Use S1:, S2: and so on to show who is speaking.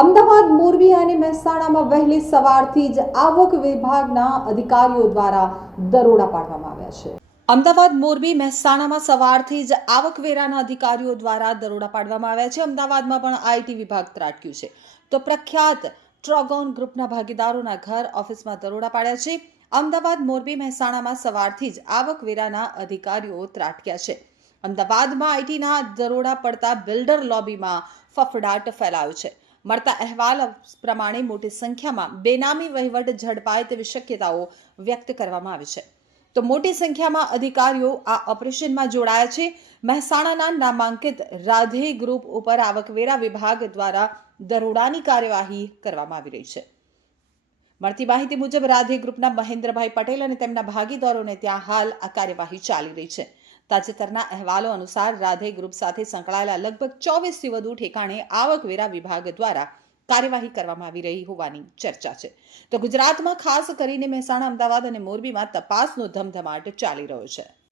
S1: અમદાવાદ, મોરબી અને મહેસાણામાં વહેલી સવારથી જ આવક વિભાગના અધિકારીઓ દ્વારા દરોડા પાડવામાં આવ્યા છે. અમદાવાદ, મોરબી, મહેસાણામાં સવારથી જ આવકવેરાના અધિકારીઓ દ્વારા દરોડા પાડવામાં આવ્યા છે. અમદાવાદમાં પણ આઈટી વિભાગ ત્રાટક્યું છે. તો પ્રખ્યાત ટ્રોગોન ગ્રુપના ભાગીદારોના ઘર ઓફિસમાં દરોડા પાડ્યા છે. અમદાવાદ, મોરબી, મહેસાણામાં સવારથી જ આવકવેરાના અધિકારીઓ ત્રાટક્યા છે. અમદાવાદમાં આઈટીના દરોડા પડતા બિલ્ડર લોબીમાં ફફડાટ ફેલાયો છે. મળતા અહેવાલ પ્રમાણે મોટી સંખ્યામાં બેનામી વહીવટ ઝડપાય તેવી શક્યતાઓ વ્યક્ત કરવામાં આવી છે. તો મોટી સંખ્યામાં અધિકારીઓ આ ઓપરેશનમાં જોડાયા છે. મહેસાણાના નામાંકિત રાધે ગ્રુપ ઉપર આવકવેરા વિભાગ દ્વારા દરોડાની કાર્યવાહી કરવામાં આવી રહી છે. મળતી માહિતી મુજબ રાધે ગ્રુપના મહેન્દ્રભાઈ પટેલ અને તેમના ભાગીદારોને ત્યાં હાલ આ કાર્યવાહી ચાલી રહી છે. તાજેતરના અહેવાલો અનુસાર રાધે ગ્રુપ સાથે સંકળાયેલા લગભગ ચોવીસથી વધુ ઠેકાણે આવકવેરા વિભાગ દ્વારા કાર્યવાહી કરવામાં આવી રહી હોવાની ચર્ચા છે. તો ગુજરાતમાં ખાસ કરીને મહેસાણા, અમદાવાદ અને મોરબીમાં તપાસનો ધમધમાટ ચાલી રહ્યો છે.